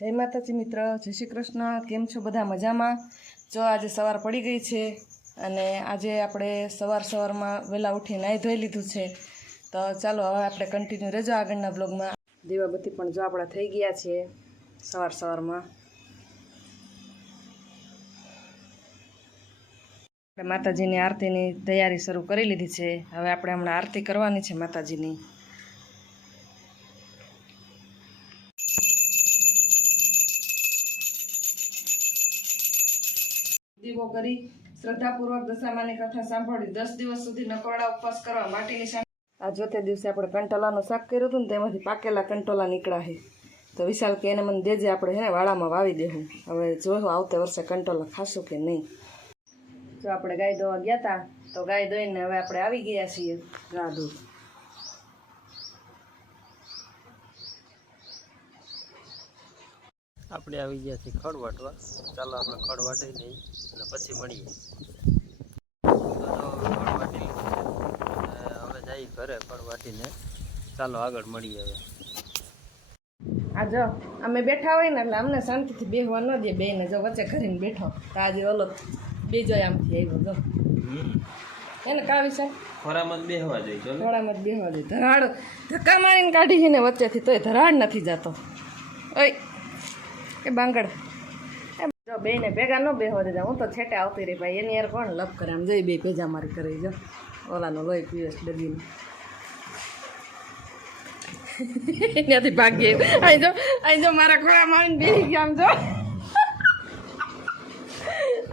જય માતાજી મિત્ર, જય શ્રી કૃષ્ણ। કેમ છો બધા? મજામાં? જો આજે સવાર પડી ગઈ છે અને આજે આપણે સવારમાં વહેલા ઉઠી નાહી ધોઈ લીધું છે। તો ચાલો હવે આપણે કન્ટિન્યુ રહેજો આગળના બ્લોગમાં। દીવાબત્તી પણ જો આપણા થઈ ગયા છે સવારમાં। આપણે માતાજીની આરતીની તૈયારી શરૂ કરી લીધી છે। હવે આપણે હમણાં આરતી કરવાની છે માતાજીની। દીવો કરી શ્રદ્ધાપૂર્વક દશામાની કથા સાંભળી 10 દિવસ સુધી નકોરડા ઉપવાસ કરવા માટીની સામે આ જોતે દિવસે આપણે કંટોલાનું શાક કર્યું હતું ને તેમાંથી પાકેલા કંટોલા નીકળ્યા છે। તો વિશાલ કે એને મને દેજે, આપણે હે ને વાડામાં વાવી દેવું। હવે જોયું આવતે વર્ષે કંટોલા ખાશું કે નહીં। જો આપણે ગાય દોવા ગયા હતા તો ગાય દોઈને હવે આપણે આવી ગયા છીએ રાધુ। આપણે આવી ગયા છીએ ખડ વાટવા। ચાલો આપણે ખડ વાટી લઈએ અને પછી મળીએ। ખડ વાટી લીધું છે હવે જઈએ ઘરે ખડ વાટીને। ચાલો આગળ મળીએ હવે। આ જો અમે બેઠા હોય ને એટલે અમને શાંતિથી બેહવા ન દે બેને। જો વચ્ચે કરીને બેઠો તો આજે ઓલો બીજો આમથી આવ્યો જો એને કાવી છે ખોરામાં બેહવા જોઈએ, ચલો ખોરામાં જ બેહવા દે। ધરાડ ધક્કા મારીને કાઢી છે ને વચ્ચેથી, તોય ધરાડ નથી જતો। ઓય એ બાંગડ જો બેને ભેગા ન બેહવા દેતા। હું તો છેટે આવતી રહી ભાઈ, એની યાર કોણ લપ કરે? આમ જોઈ બે ભેજા મારી કરી જો ઓલાનો લોહી પીવે ડબીને ત્યાંથી ભાગીએ। અહીં જો મારા ખોરામાં આવીને બેસી ગયા આમ જો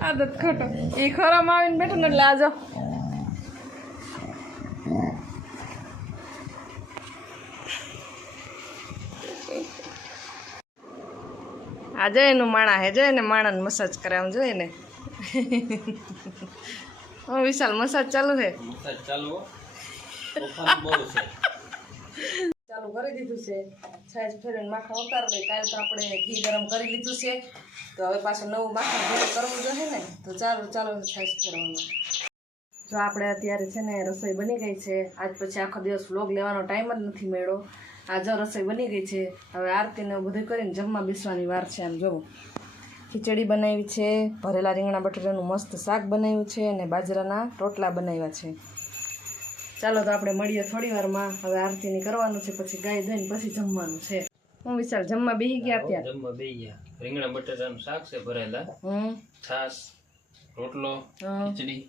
આદત ખોટો એ ખોરામાં આવીને બેઠો ને એટલે આજો આ જો એનું માણા હે, જો એને માણાને મસાજ કરે આમ જોઈએ ને। ઓ વિશાલ મસાજ ચાલુ છે? મસાજ ચાલુ બહુ છે। ચાલુ કરી દીધું છે। છાશ ફેરવીને માખણ ઉતારી દઈએ। કાલે તો આપણે ઘી ગરમ કરી લીધું છે, તો હવે પાછું નવું માખણ ભેગું કરવું જોઈએ ને, તો ચાલો છાશ ફેરવામાં। જો આપણે અત્યારે છે ને રસોઈ બની ગઈ છે। આજ પછી આખો દિવસ વ્લોગ લેવાનો ટાઈમ જ નથી મળ્યો। આ જો રસોઈ બની ગઈ છે, હવે આરતીને બધું કરીને જમવા બેસવાની વાર છે। આમ જોવું ખીચડી બનાવી છે, ભરેલા રીંગણા બટાટાનું મસ્ત શાક બનાવ્યું છે અને બાજરાના રોટલા બનાવ્યા છે। ચાલો તો આપણે મળીએ થોડી વારમાં। હવે આરતીની કરવાનું છે, પછી ગાય ધોઈને પછી જમવાનું છે। હું વિચાર જમવા બેસી ગયા અત્યારે? જમવા બેસી ગયા। રીંગણા બટાટાનું શાક છે ભરેલા, છાશ, રોટલો, ખીચડી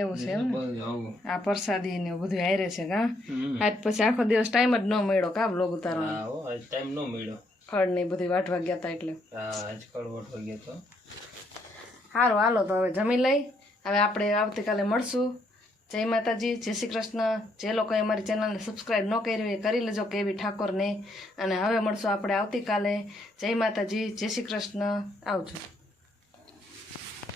એવું છે એમ? આ પ્રસાદી ને બધું હારે છે કા? આજ પછી આખો દિવસ ટાઈમ જ ન મળ્યો કા બ્લોગ ઉતારવાનો? આજ ટાઈમ ન મળ્યો, ખડ ને બધી વાટવા ગયા હતા એટલે। આજ ખડ વાટવા ગયા તો સારું હાલો તો હવે જમી લઈ। હવે આપણે આવતીકાલે મળશું। જય માતાજી, જય શ્રી કૃષ્ણ। જે લોકોએ અમારી ચેનલને સબસ્ક્રાઈબ ન કરી હોય કરી લેજો કેવી ઠાકોરને। અને હવે મળશું આપણે આવતીકાલે। જય માતાજી, જય શ્રી કૃષ્ણ, આવજો।